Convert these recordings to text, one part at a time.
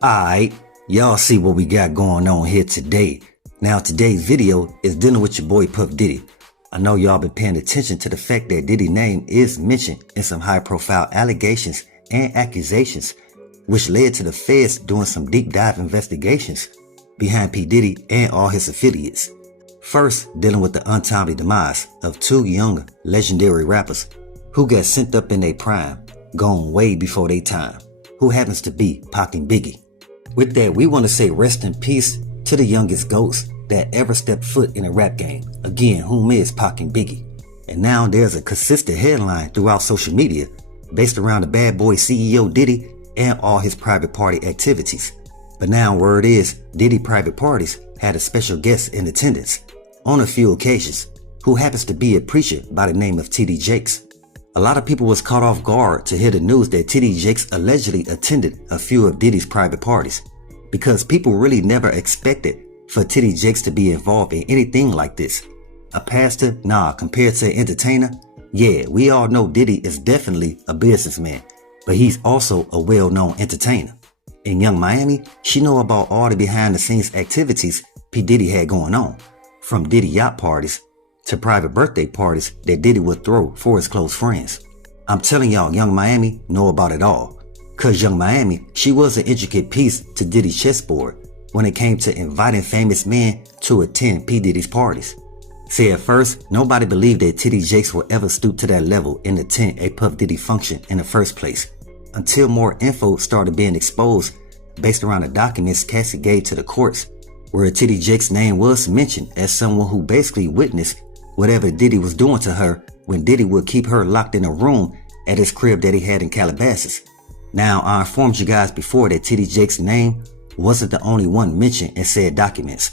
Alright, y'all see what we got going on here today. Now today's video is dealing with your boy Puff Diddy. I know y'all been paying attention to the fact that Diddy's name is mentioned in some high profile allegations and accusations, which led to the feds doing some deep dive investigations behind P. Diddy and all his affiliates. First, dealing with the untimely demise of two young legendary rappers who got sent up in their prime, gone way before their time, who happens to be Pac and Biggie. With that, we want to say rest in peace to the youngest ghosts that ever stepped foot in a rap game. Again, whom is Pac and Biggie. And now there's a consistent headline throughout social media based around the bad boy CEO Diddy and all his private party activities. But now word is Diddy private parties had a special guest in attendance on a few occasions who happens to be a preacher by the name of T.D. Jakes. A lot of people was caught off guard to hear the news that T.D. Jakes allegedly attended a few of Diddy's private parties, because people really never expected for T.D. Jakes to be involved in anything like this. A pastor? Nah, compared to an entertainer? Yeah, we all know Diddy is definitely a businessman, but he's also a well-known entertainer. In Young Miami, she know about all the behind-the-scenes activities P. Diddy had going on, from Diddy yacht parties to private birthday parties that Diddy would throw for his close friends. I'm telling y'all, Young Miami know about it all. Cause Young Miami, she was an intricate piece to Diddy's chessboard when it came to inviting famous men to attend P. Diddy's parties. See, at first, nobody believed that T.D. Jakes would ever stoop to that level and attend a Puff Diddy function in the first place, until more info started being exposed based around the documents Cassie gave to the courts, where T.D. Jakes' name was mentioned as someone who basically witnessed whatever Diddy was doing to her when Diddy would keep her locked in a room at his crib that he had in Calabasas. Now, I informed you guys before that T.D. Jakes' name wasn't the only one mentioned in said documents.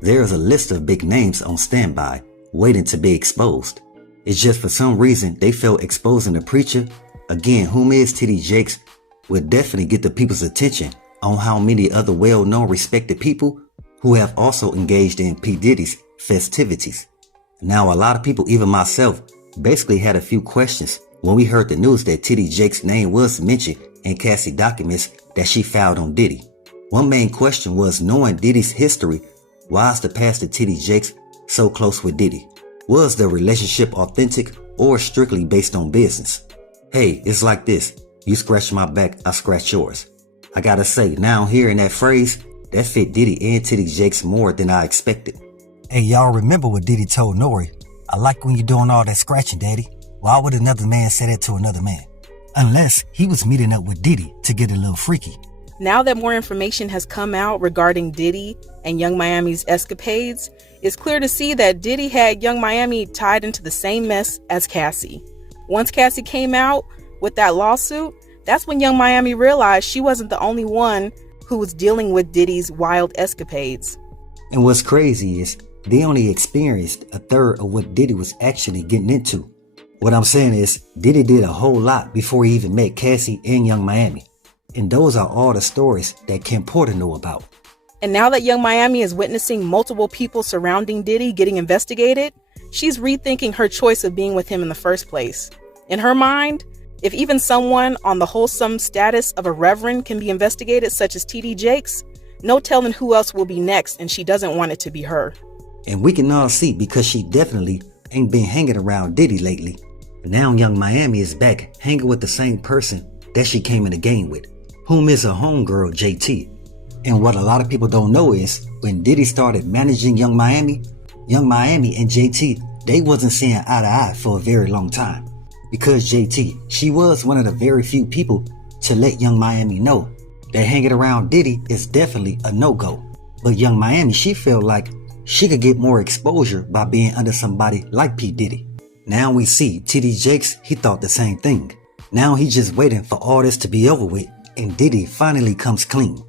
There is a list of big names on standby, waiting to be exposed. It's just for some reason they felt exposing the preacher, again whom is T.D. Jakes, would definitely get the people's attention on how many other well-known respected people who have also engaged in P. Diddy's festivities. Now, a lot of people, even myself, basically had a few questions when we heard the news that T.D. Jakes' name was mentioned in Cassie documents that she filed on Diddy. One main question was, knowing Diddy's history, why is the pastor T.D. Jakes so close with Diddy? Was the relationship authentic or strictly based on business? Hey, it's like this. You scratch my back, I scratch yours. I gotta say, now hearing that phrase, that fit Diddy and T.D. Jakes more than I expected. Hey, y'all remember what Diddy told Nori? I like when you're doing all that scratching, daddy. Why would another man say that to another man? Unless he was meeting up with Diddy to get a little freaky. Now that more information has come out regarding Diddy and Young Miami's escapades, it's clear to see that Diddy had Young Miami tied into the same mess as Cassie. Once Cassie came out with that lawsuit, that's when Young Miami realized she wasn't the only one who was dealing with Diddy's wild escapades. And what's crazy is they only experienced a third of what Diddy was actually getting into. What I'm saying is Diddy did a whole lot before he even met Cassie and Young Miami. And those are all the stories that Kim Porter know about. And now that Young Miami is witnessing multiple people surrounding Diddy getting investigated, she's rethinking her choice of being with him in the first place. In her mind, if even someone on the wholesome status of a reverend can be investigated, such as T.D. Jakes, no telling who else will be next, and she doesn't want it to be her. And we can all see, because she definitely ain't been hanging around Diddy lately. Now Young Miami is back hanging with the same person that she came in the game with, whom is her homegirl JT. And what a lot of people don't know is, when Diddy started managing Young Miami and JT, they wasn't seeing eye to eye for a very long time. Because JT, she was one of the very few people to let Young Miami know that hanging around Diddy is definitely a no-go. But Young Miami, she felt like she could get more exposure by being under somebody like P. Diddy. Now we see T.D. Jakes, he thought the same thing. Now he's just waiting for all this to be over with, and Diddy finally comes clean.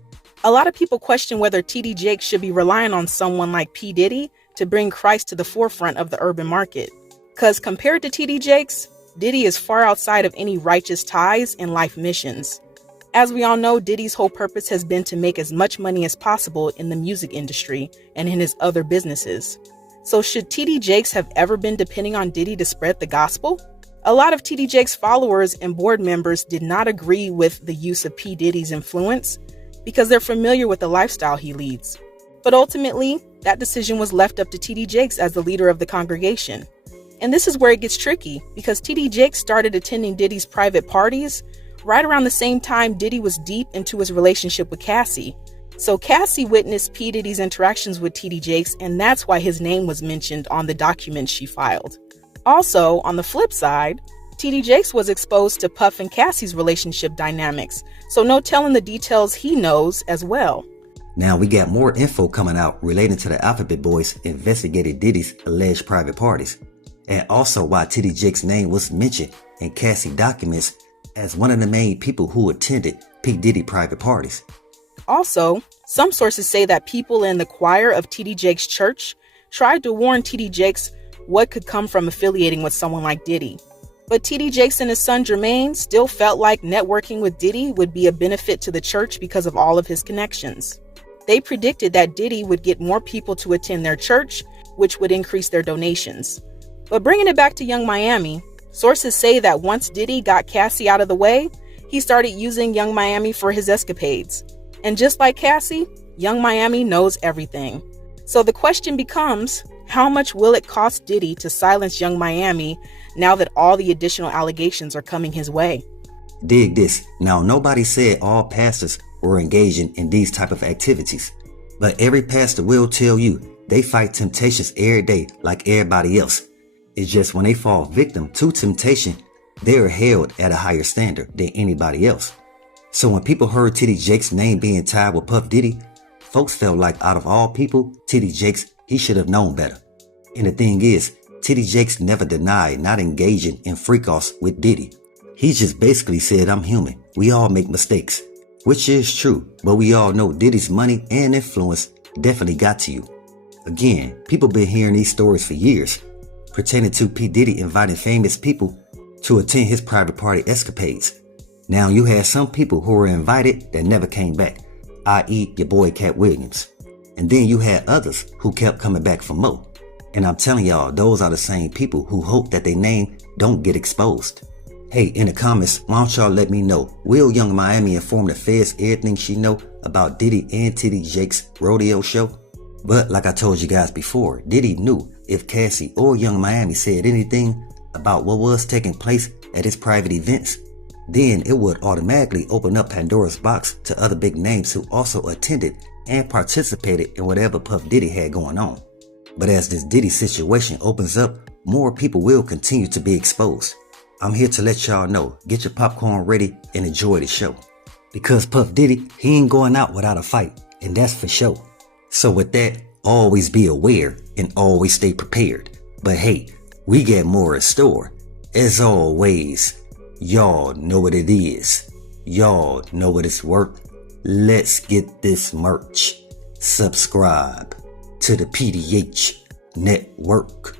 A lot of people question whether T.D. Jakes should be relying on someone like P. Diddy to bring Christ to the forefront of the urban market. Because compared to T.D. Jakes, Diddy is far outside of any righteous ties and life missions. As we all know, Diddy's whole purpose has been to make as much money as possible in the music industry and in his other businesses. So should T.D. Jakes have ever been depending on Diddy to spread the gospel? A lot of T.D. Jakes' followers and board members did not agree with the use of P. Diddy's influence because they're familiar with the lifestyle he leads. But ultimately, that decision was left up to TD Jakes as the leader of the congregation. And this is where it gets tricky, because TD Jakes started attending Diddy's private parties right around the same time Diddy was deep into his relationship with Cassie. So Cassie witnessed P. Diddy's interactions with TD Jakes, and that's why his name was mentioned on the documents she filed. Also, on the flip side, TD Jakes was exposed to Puff and Cassie's relationship dynamics, so no telling the details he knows as well. Now we got more info coming out relating to the Alphabet Boys investigating Diddy's alleged private parties, and also why TD Jakes' name was mentioned in Cassie documents as one of the main people who attended P. Diddy private parties. Also, some sources say that people in the choir of TD Jakes' church tried to warn TD Jakes what could come from affiliating with someone like Diddy. But TD Jakes and his son Jermaine still felt like networking with Diddy would be a benefit to the church because of all of his connections. They predicted that Diddy would get more people to attend their church, which would increase their donations. But bringing it back to Young Miami, sources say that once Diddy got Cassie out of the way, he started using Young Miami for his escapades. And just like Cassie, Young Miami knows everything. So the question becomes, how much will it cost Diddy to silence Young Miami now that all the additional allegations are coming his way? Dig this. Now, nobody said all pastors were engaging in these type of activities, but every pastor will tell you they fight temptations every day like everybody else. It's just when they fall victim to temptation, they are held at a higher standard than anybody else. So when people heard TD Jakes' name being tied with Puff Diddy, folks felt like out of all people, TD Jakes, he should have known better. And the thing is, TD Jakes never denied not engaging in freak-offs with Diddy. He just basically said, I'm human. We all make mistakes. Which is true, but we all know Diddy's money and influence definitely got to you. Again, people been hearing these stories for years, pertaining to P. Diddy inviting famous people to attend his private party escapades. Now you had some people who were invited that never came back, i.e. your boy Cat Williams. And then you had others who kept coming back for more. And I'm telling y'all, those are the same people who hope that their name don't get exposed. Hey, in the comments, why don't y'all let me know, will Young Miami inform the feds everything she know about Diddy and TD Jakes' rodeo show? But like I told you guys before, Diddy knew if Cassie or Young Miami said anything about what was taking place at his private events, then it would automatically open up Pandora's box to other big names who also attended and participated in whatever Puff Diddy had going on. But as this Diddy situation opens up, more people will continue to be exposed. I'm here to let y'all know, get your popcorn ready and enjoy the show. Because Puff Diddy, he ain't going out without a fight, and that's for sure. So with that, always be aware and always stay prepared. But hey, we got more in store. As always, y'all know what it is. Y'all know what it's worth. Let's get this merch. Subscribe to the PDH Network.